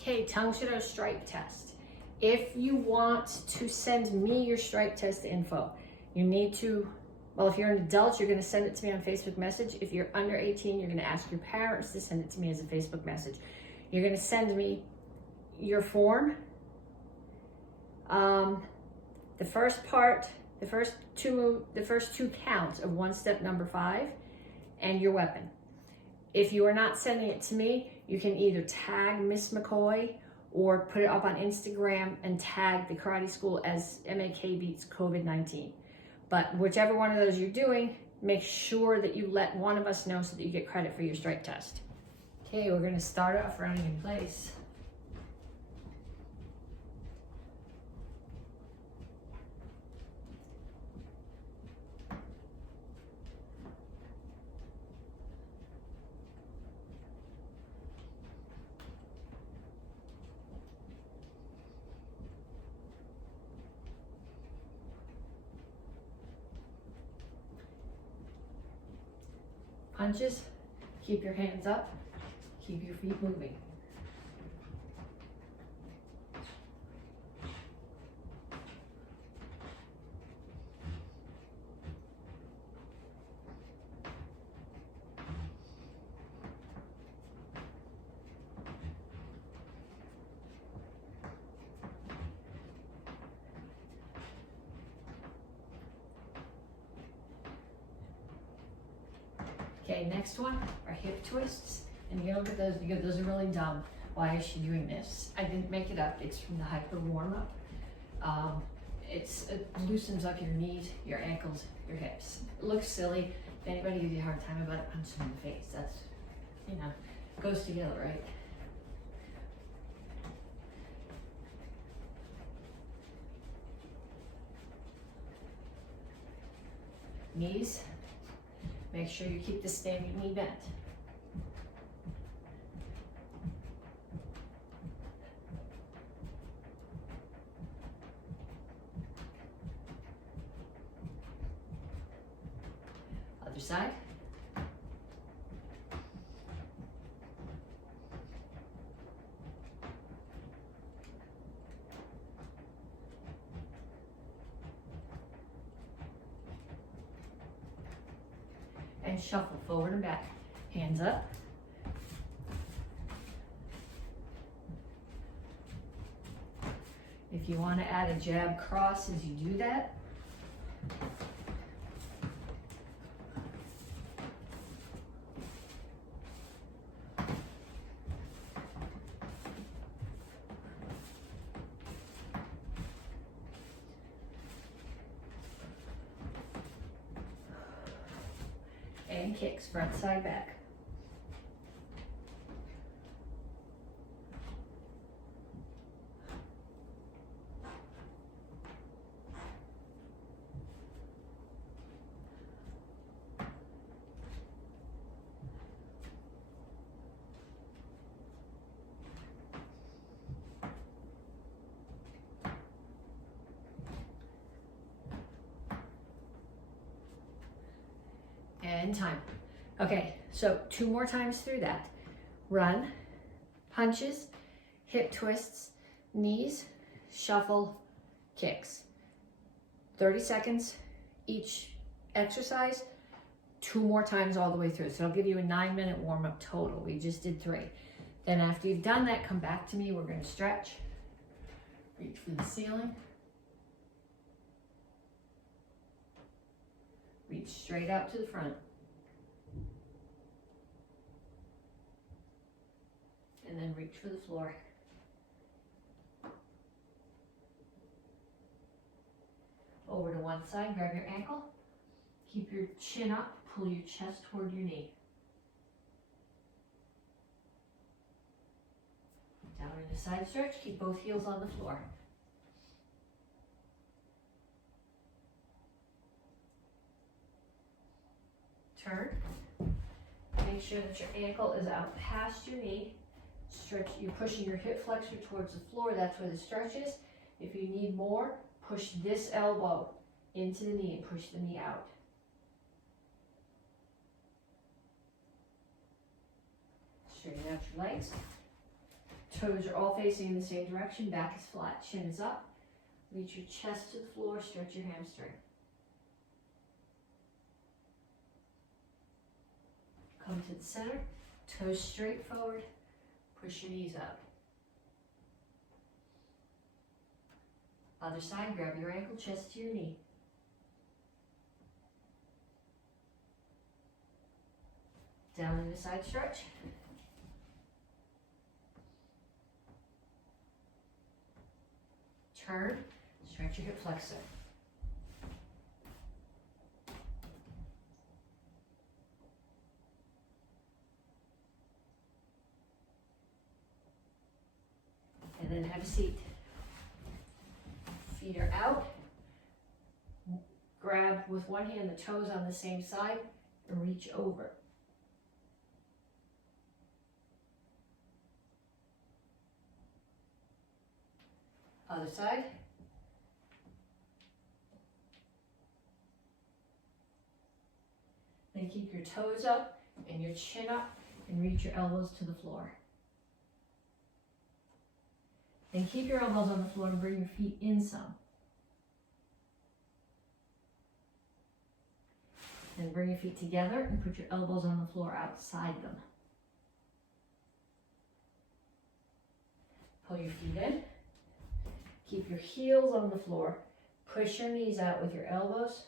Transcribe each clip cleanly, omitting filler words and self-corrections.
Okay, Tang Soo strike test. If you want to send me your strike test info, you need to, well, if you're an adult, you're going to send it to me on Facebook message. If you're under 18, you're going to ask your parents to send it to me as a Facebook message. You're going to send me your form. The first part, the first two counts of one step number 5 and your weapon. If you are not sending it to me, you can either tag Miss McCoy or put it up on Instagram and tag the karate school as MAK beats COVID-19. But whichever one of those you're doing, make sure that you let one of us know so that you get credit for your strike test. Okay, we're gonna start off running in place. Punches, keep your hands up, keep your feet moving. Okay, next one are hip twists. And you look at those, you go, those are really dumb. Why is she doing this? I didn't make it up. It's from the hyper warm-up. It loosens up your knees, your ankles, your hips. It looks silly. If anybody gives you a hard time about it, punch them in the face. That's, you know, goes together, right? Knees. Make sure you keep the standing knee bent. Other side. And shuffle forward and back. Hands up. If you want to add a jab cross as you do that. And kicks, front, side, back. And time. Okay, so 2 more times through that. Run, punches, hip twists, knees, shuffle, kicks. 30 seconds each exercise, 2 more times all the way through. So I'll give you a 9-minute warm-up total. We just did 3. Then after you've done that, come back to me. We're going to stretch, reach for the ceiling. Reach straight out to the front. And then reach for the floor. Over to one side, grab your ankle. Keep your chin up, pull your chest toward your knee. Down in a side stretch, keep both heels on the floor. Turn. Make sure that your ankle is out past your knee. Stretch, you're pushing your hip flexor towards the floor. That's where the stretch is. If you need more, push this elbow into the knee and push the knee out. Straighten out your legs. Toes are all facing in the same direction. Back is flat, chin is up. Reach your chest to the floor, stretch your hamstring. Come to the center, toes straight forward, push your knees up. Other side, grab your ankle, chest to your knee. Down in the side stretch. Turn, stretch your hip flexor. And then have a seat. Feet are out. Grab with one hand the toes on the same side and reach over. Other side. Then keep your toes up and your chin up and reach your elbows to the floor. Then keep your elbows on the floor and bring your feet in some. Then bring your feet together and put your elbows on the floor outside them. Pull your feet in. Keep your heels on the floor. Push your knees out with your elbows.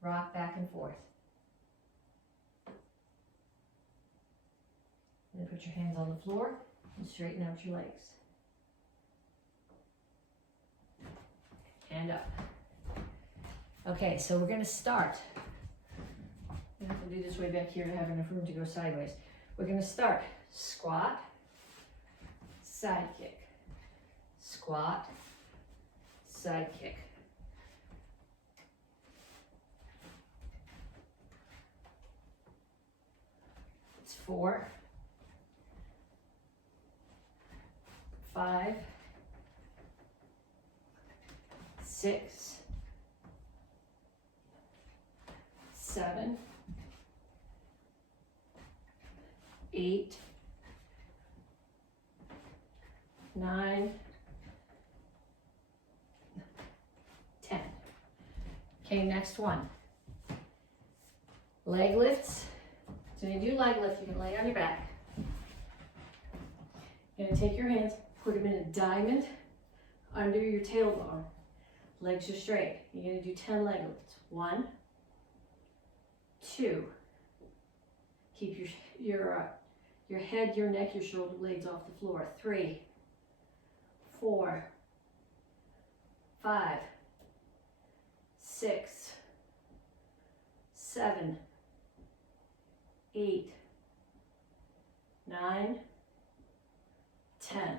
Rock back and forth. And then put your hands on the floor and straighten out your legs. And up. Okay, so we're going to start. I have to do this way back here to have enough room to go sideways. We're going to start squat, side kick, squat, side kick. It's 4, 5, 6, 7, 8, 9, 10. Okay, next one. Leg lifts. So when you do leg lift, you can lay on your back. You're gonna take your hands, put them in a diamond under your tailbone. Legs are straight. You're gonna do 10 leg lifts. 1, 2. Keep your head, your neck, your shoulder blades off the floor. 3, 4, 5, 6, 7, 8, 9, 10.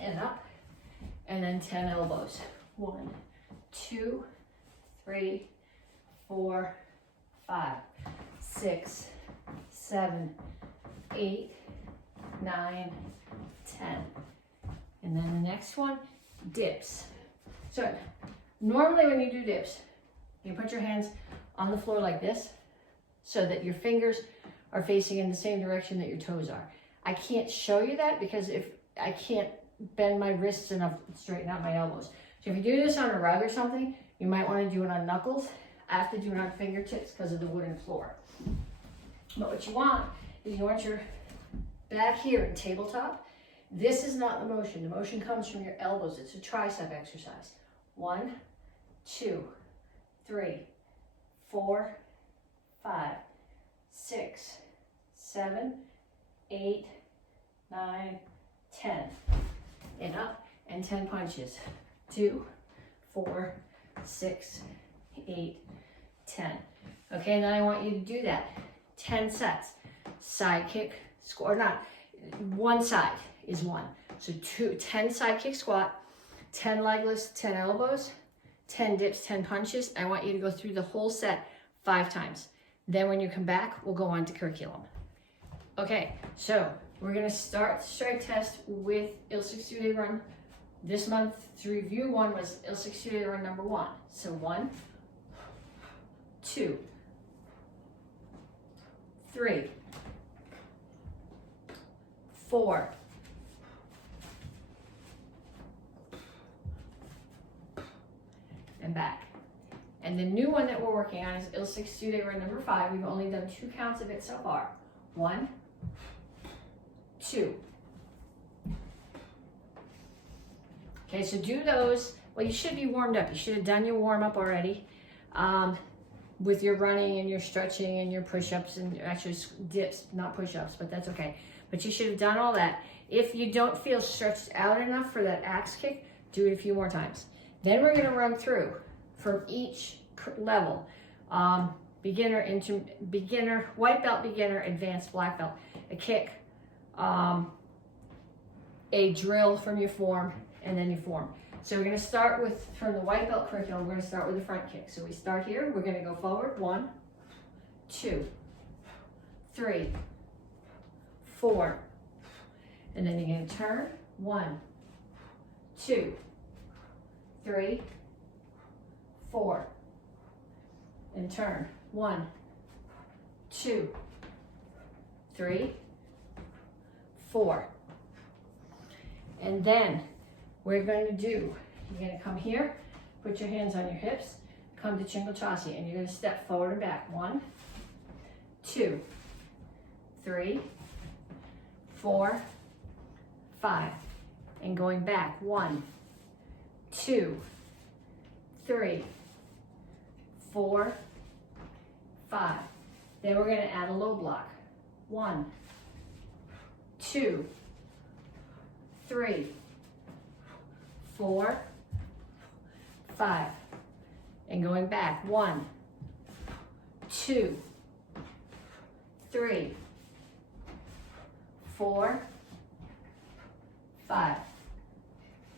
And up. And then 10 elbows. 1, 2, 3, 4, 5, 6, 7, 8, 9, 10. And then the next one, dips. So normally when you do dips, you put your hands on the floor like this so that your fingers are facing in the same direction that your toes are. I can't show you that because if I can't bend my wrists enough to straighten out my elbows. So if you do this on a rug or something, you might want to do it on knuckles. I have to do it on fingertips because of the wooden floor. But what you want is you want your back here in tabletop. This is not the motion. The motion comes from your elbows. It's a tricep exercise. 1, 2, 3, 4, 5, 6, 7, 8, 9, 10. And up and 10 punches. 2, 4, 6, 8, 10. Okay, now I want you to do that. 10 sets. Side kick, squat, or not, one side is 1. So 10 side kick squat, 10 leg lifts, 10 elbows, 10 dips, 10 punches. I want you to go through the whole set 5 times. Then when you come back, we'll go on to curriculum. Okay, so we're gonna start the strength test with Il 60 Day Run. This month to review one was Il 60 Day Run number 1. So 1, 2, 3, 4, and back. And the new one that we're working on is Il 62 Day Run number 5. We've only done 2 counts of it so far. 1, 2. Okay, so do those. Well, you should be warmed up. You should have done your warm up already with your running and your stretching and your push-ups and actually dips, not push-ups, but that's okay. But you should have done all that. If you don't feel stretched out enough for that axe kick, do it a few more times. Then we're going to run through from each level. Beginner, white belt, beginner, advanced, black belt, a kick, a drill from your form, and then your form. So we're going to start with, from the white belt curriculum, we're going to start with the front kick. So we start here, we're going to go forward, 1, 2, 3, 4, and then you're going to turn, 1, 2, 3, 4, and turn, 1, 2, 3, 4. And then we're going to do, you're going to come here, put your hands on your hips, come to Chingle Chassi, and you're going to step forward and back. 1, 2, 3, 4, 5. And going back. 1, 2, 3, 4, 5. Then we're going to add a low block. 1, 2, 3, 4, 5. And going back. 1, 2, 3, 4, 5.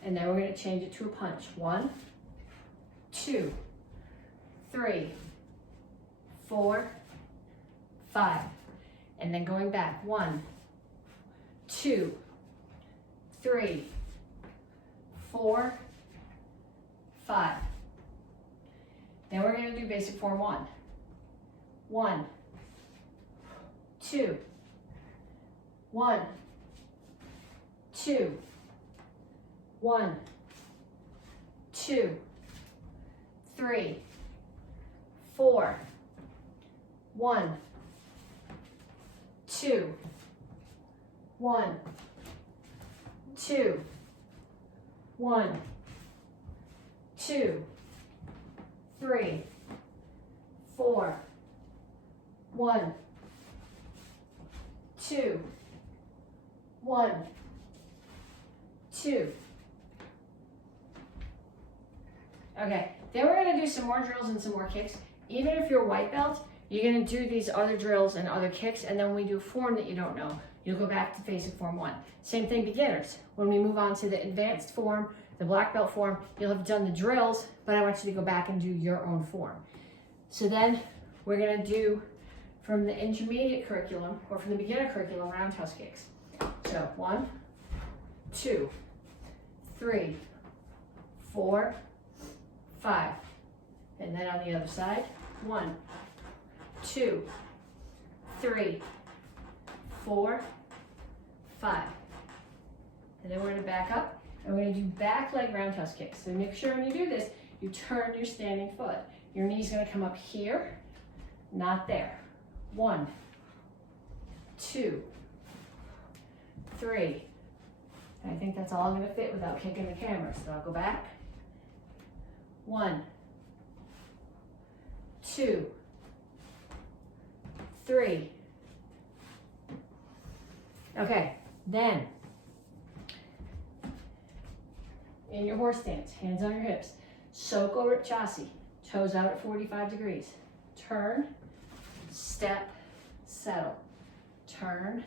And then we're going to change it to a punch. 1, 2, 3, 4, 5. And then going back. 1, 2, 3, 4, 5. Then we're going to do basic form 1. 1, 2, 1, 2, 1, 2, 3, 4, 1, 2, 1, 2, 1, 2, 3, 4, 1, 2, 1, 2. Okay, then we're going to do some more drills and some more kicks. Even if you're white belt, you're going to do these other drills and other kicks, and then when we do a form that you don't know, you'll go back to basic form 1. Same thing, beginners. When we move on to the advanced form, the black belt form, you'll have done the drills, but I want you to go back and do your own form. So then we're going to do from the intermediate curriculum, or from the beginner curriculum, roundhouse kicks. So 1, 2, 3, 4, 5. And then on the other side, 1, 2, 3, 4, 5. And then we're going to back up, and we're going to do back leg roundhouse kicks. So make sure when you do this, you turn your standing foot. Your knee's going to come up here, not there. 1, 2, 3. I think that's all I'm going to fit without kicking the camera. So I'll go back. 1, 2, 3. Okay, then in your horse stance, hands on your hips, Soko Rip Chassi, toes out at 45 degrees. Turn, step, settle. Turn,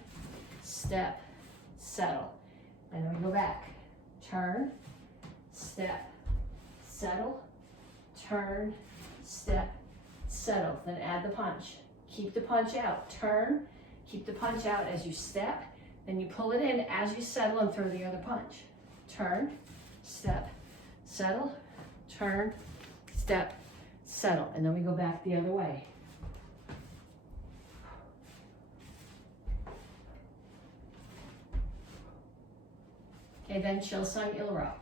step, settle. And then we go back. Turn, step, settle. Turn, step, settle. Then add the punch. Keep the punch out. Turn, keep the punch out as you step. Then you pull it in as you settle and throw the other punch. Turn, step, settle. Turn, step, settle. And then we go back the other way. Okay, then Chilsung Ilra.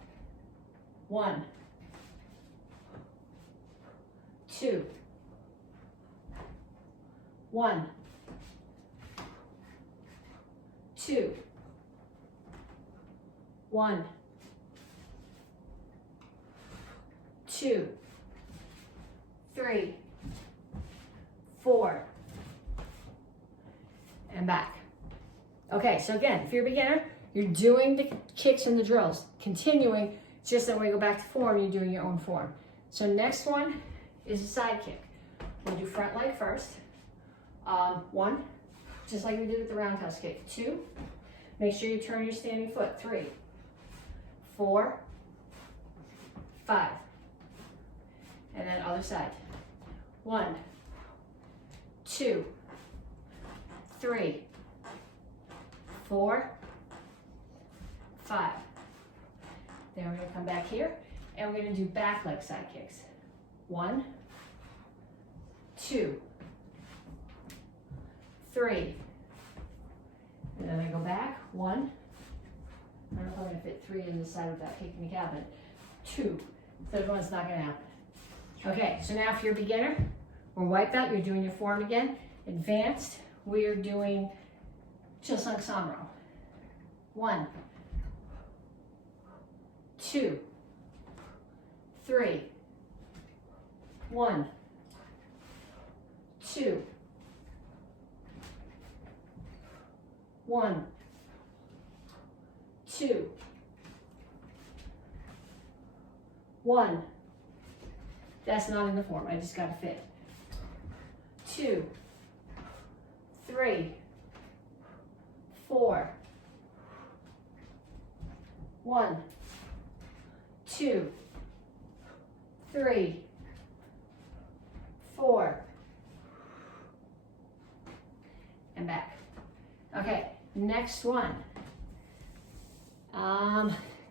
1, 2, 1, 2, 1, 2, 3, 4, and back. Okay, so again, if you're a beginner, you're doing the kicks and the drills, continuing, just that when you go back to form, you're doing your own form. So next one is a side kick. We'll do front leg first. 1, just like we did with the roundhouse kick. 2, make sure you turn your standing foot. 3, 4, 5, and then other side. 1, 2, 3, 4, 5. Then we're going to come back here and we're going to do back leg side kicks. 1, 2, 3. And then I go back. 1. I don't know if I'm going to fit 3 in the side without kicking the cabinet. 2. Third one's not going to happen. Okay, so now if you're a beginner, we're wiped out. You're doing your form again. Advanced, we are doing Kyosa J. 1, 2, 3, 1, 2, 1, 2, 1. That's not in the form, I just got to fit. 2, 3, 4, 1, 2, 3, 4, and back. Okay, next one.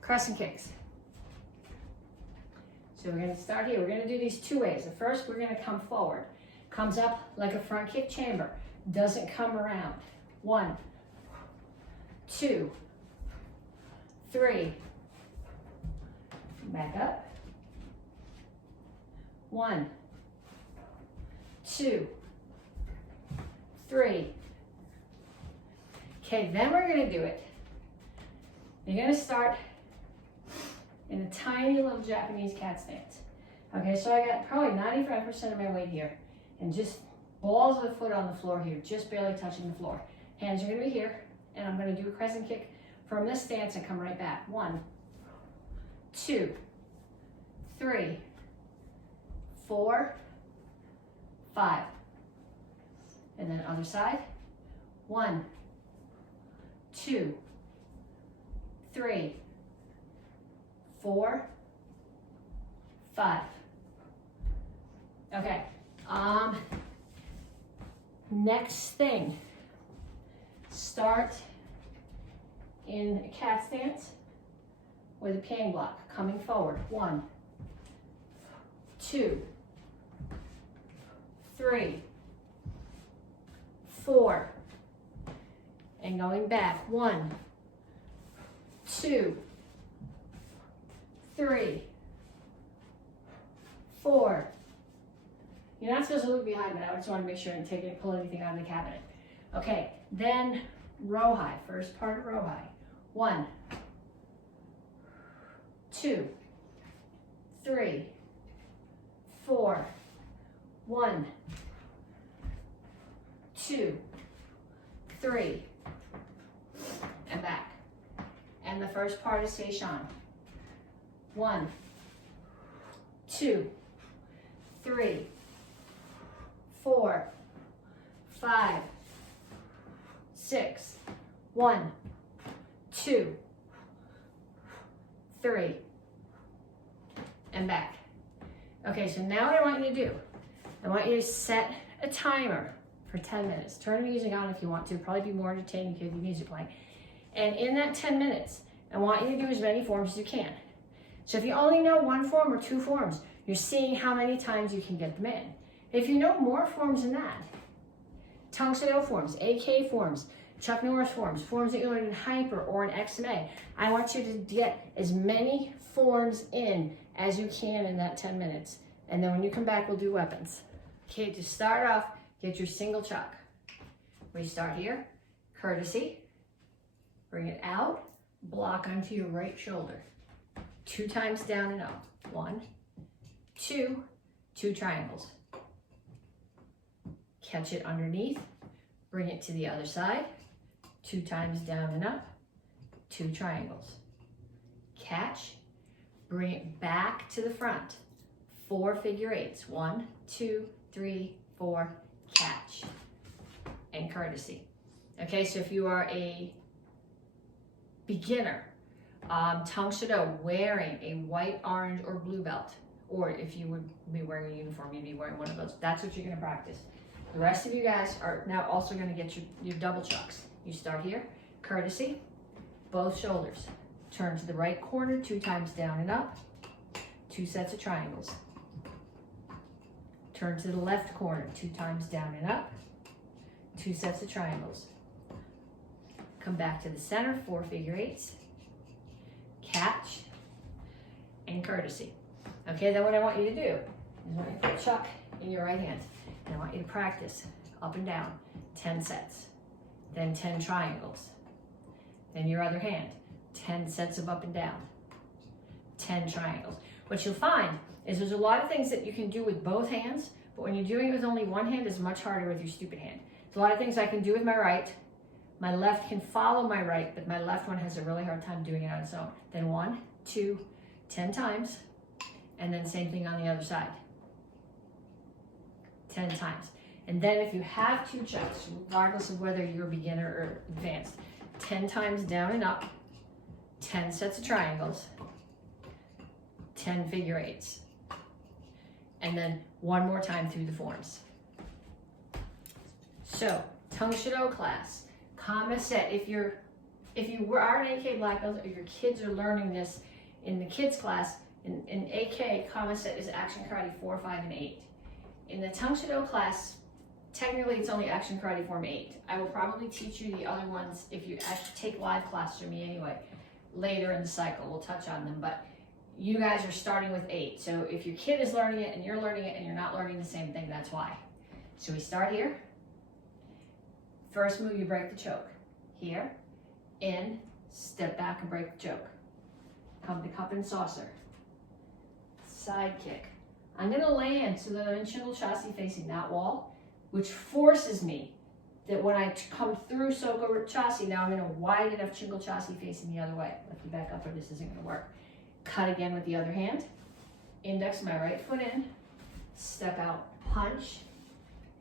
Crescent kicks. So we're going to start here. We're going to do these 2 ways. The first, we're going to come forward. Comes up like a front kick chamber. Doesn't come around. 1, 2, 3. Back up. 1, 2, 3. Okay, then we're going to do it. You're going to start in a tiny little Japanese cat stance. Okay, so I got probably 95% of my weight here, and just balls of the foot on the floor here, just barely touching the floor. Hands are going to be here, and I'm going to do a crescent kick from this stance and come right back. 1, 2, 3, 4, 5. And then other side. 1, 2, 3, 4, 5. Okay. Next thing. Start in a cat stance with a piang block, coming forward. 1, 2, 3, 4, and going back. 1, 2, 3, 4. You're not supposed to look behind me. I just want to make sure and pull anything out of the cabinet. Okay, then row high. First part of row high. 1, 2, 3, 4. 1, 2, 3, and back. And the first part is Seishan. 1, 2, 3, 4, 5, 6. 1, 2, 3, and back. Okay, so now what I want you to do, I want you to set a timer for 10 minutes. Turn the music on if you want to. Probably be more entertaining if you have the music playing. And in that 10 minutes, I want you to do as many forms as you can. So if you only know 1 form or 2 forms, you're seeing how many times you can get them in. If you know more forms than that, Tang Soo forms, AK forms, Chuck Norris forms, forms that you learned in Hyper or in XMA, I want you to get as many forms in as you can in that 10 minutes. And then when you come back, we'll do weapons. Okay, to start off, get your single chuck. We start here, courtesy, bring it out, block onto your right shoulder. 2 times down and up. 1, 2, 2 triangles. Catch it underneath, bring it to the other side, 2 times down and up, 2 triangles. Catch, bring it back to the front, 4 figure eights. 1, 2, 3, 4, catch, and courtesy. Okay, so if you are a beginner, Tang Soo wearing a white, orange, or blue belt, or if you would be wearing a uniform, you'd be wearing one of those. That's what you're gonna practice. The rest of you guys are now also gonna get your double chucks. You start here, courtesy, both shoulders. Turn to the right corner, 2 times down and up, 2 sets of triangles. Turn to the left corner, 2 times down and up, 2 sets of triangles. Come back to the center, 4 figure eights. Catch and courtesy. Okay, then what I want you to do is I want you to put chuck in your right hand. And I want you to practice up and down 10 sets, then 10 triangles. Then your other hand, 10 sets of up and down, 10 triangles. What you'll find is there's a lot of things that you can do with both hands, but when you're doing it with only one hand, it's much harder with your stupid hand. There's a lot of things I can do with my right. My left can follow my right, but my left one has a really hard time doing it on its own. Then 1, 2, 10 times, and then same thing on the other side. 10 times. And then if you have 2 chucks, regardless of whether you're a beginner or advanced, 10 times down and up, 10 sets of triangles, 10 figure eights, and then 1 more time through the forms. So, Tang Soo class, comma set. If you are an AK black belt or your kids are learning this in the kids class, in AK, comma set is action karate 4, 5, and 8. In the Tang Soo class, technically it's only action karate form 8. I will probably teach you the other ones if you actually take live class from me anyway. Later in the cycle, we'll touch on them, but you guys are starting with 8. So if your kid is learning it and you're learning it and you're not learning the same thing, that's why. So we start here. First move, you break the choke. Here, in, step back and break the choke. Come to cup and saucer. Side kick. I'm gonna land so that I'm in shingle chassis facing that wall, which forces me that when I come through Soko chassis, now I'm in a wide enough shingle chassis facing the other way. Let me back up or this isn't gonna work. Cut again with the other hand. Index my right foot in. Step out, punch,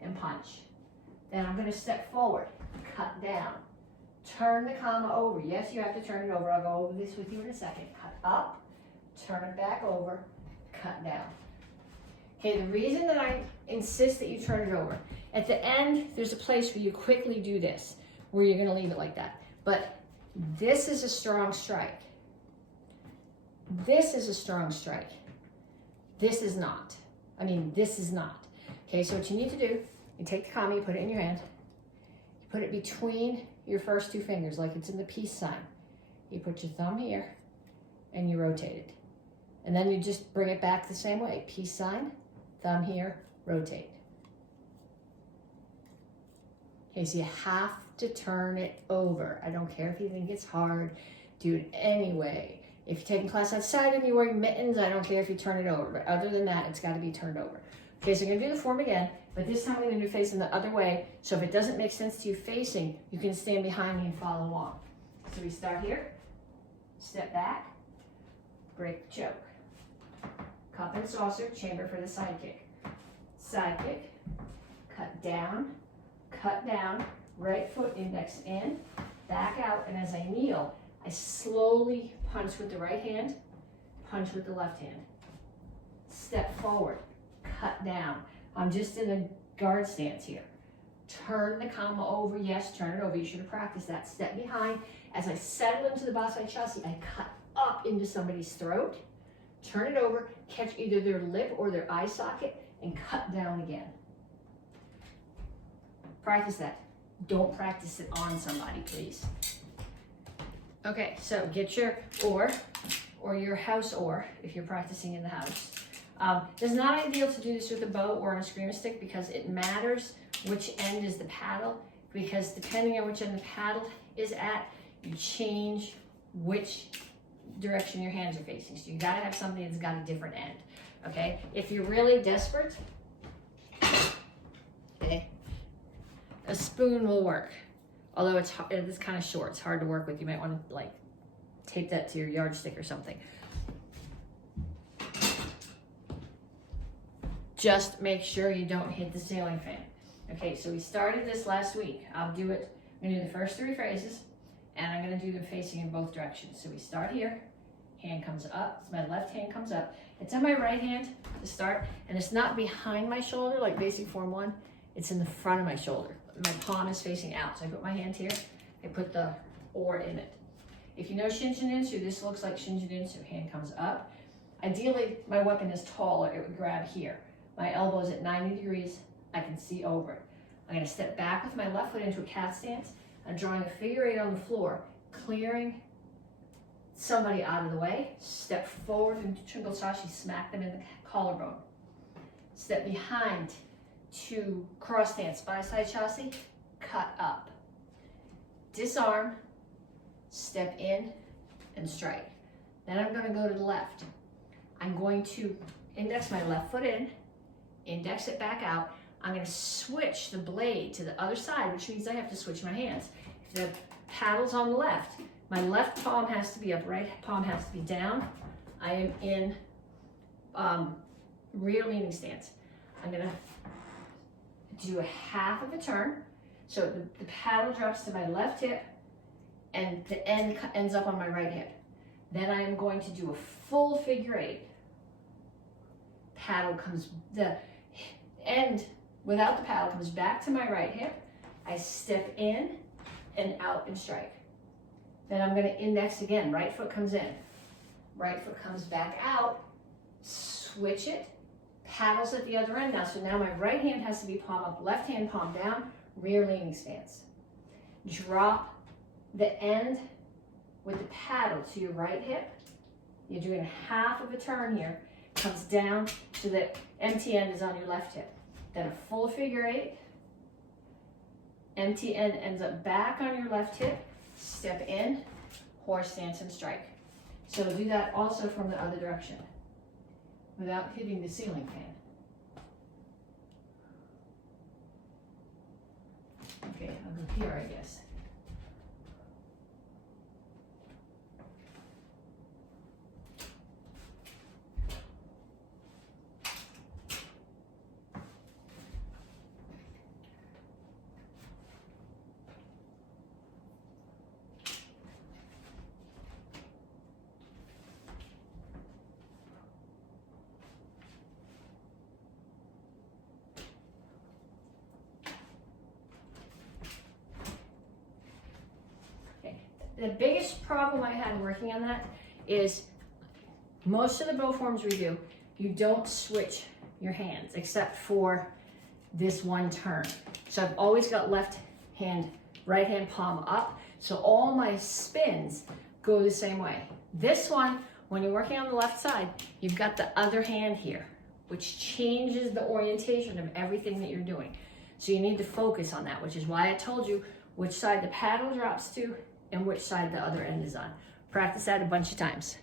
and punch. Then I'm gonna step forward, cut down. Turn the comma over. Yes, you have to turn it over. I'll go over this with you in a second. Cut up, turn it back over, cut down. Okay, the reason that I insist that you turn it over, at the end, there's a place where you quickly do this, where you're gonna leave it like that. But this is a strong strike. This is a strong strike. This is not. I mean, this is not. Okay, so what you need to do, you take the comma, you put it in your hand, you put it between your first 2 fingers, like it's in the peace sign. You put your thumb here, and you rotate it. And then you just bring it back the same way. Peace sign, thumb here, rotate. Okay, so you have to turn it over. I don't care if you think it's hard, do it anyway. If you're taking class outside and you're wearing mittens, I don't care if you turn it over. But other than that, it's got to be turned over. Okay, so you're going to do the form again, but this time we're going to do facing the other way. So if it doesn't make sense to you facing, you can stand behind me and follow along. So we start here, step back, break the choke. Cup and saucer, chamber for the side kick. Side kick, cut down, right foot index in, back out, and as I kneel, I slowly punch with the right hand, punch with the left hand. Step forward, cut down. I'm just in a guard stance here. Turn the comma over, yes, turn it over. You should have practiced that. Step behind. As I settle into the Basai chassis, I cut up into somebody's throat, turn it over, catch either their lip or their eye socket, and cut down again. Practice that. Don't practice it on somebody, please. Okay, so get your oar, or your house oar, if you're practicing in the house. It's not ideal to do this with a bow or on a screamer stick because it matters which end is the paddle, because depending on which end the paddle is at, you change which direction your hands are facing. So you gotta have something that's got a different end, okay? If you're really desperate, okay, a spoon will work. Although it's kind of short, it's hard to work with. You might want to like tape that to your yardstick or something. Just make sure you don't hit the ceiling fan. Okay, so we started this last week. I'll do it, I'm gonna do the first 3 phrases, and I'm gonna do them facing in both directions. So we start here, hand comes up, so my left hand comes up. It's on my right hand to start, and it's not behind my shoulder like basic form 1, it's in the front of my shoulder. My palm is facing out, so I put my hand here, I put the oar in it. If you know Shinjin Insu, this looks like Shinjin Insu. Hand comes up. Ideally, my weapon is taller, it would grab here. My elbow is at 90 degrees, I can see over it. I'm gonna step back with my left foot into a cat stance. I'm drawing a figure 8 on the floor, clearing somebody out of the way. Step forward into Twinkle Sashi, smack them in the collarbone. Step behind to cross stance, by side chassis, cut up. Disarm, step in, and strike. Then I'm gonna go to the left. I'm going to index my left foot in, index it back out. I'm gonna switch the blade to the other side, which means I have to switch my hands. If the paddle's on the left, my left palm has to be up, right palm has to be down. I am in rear leaning stance. I'm gonna do a half of a turn. So the paddle drops to my left hip and the end ends up on my right hip. Then I am going to do a full figure 8. Paddle comes, the end without the paddle comes back to my right hip. I step in and out and strike. Then I'm gonna index again. Right foot comes in. Right foot comes back out. Switch it. Paddles at the other end now. So now my right hand has to be palm up, left hand palm down, rear leaning stance. Drop the end with the paddle to your right hip. You're doing half of a turn here. Comes down so that empty end is on your left hip. Then a full figure 8. Empty end ends up back on your left hip. Step in, horse stance and strike. So do that also from the other direction without hitting the ceiling fan. Okay, I'll go here, I guess. The biggest problem I had working on that is most of the bow forms we do, you don't switch your hands except for this one turn. So I've always got left hand, right hand palm up. So all my spins go the same way. This one, when you're working on the left side, you've got the other hand here, which changes the orientation of everything that you're doing. So you need to focus on that, which is why I told you which side the paddle drops to and which side the other end is on. Practice that a bunch of times.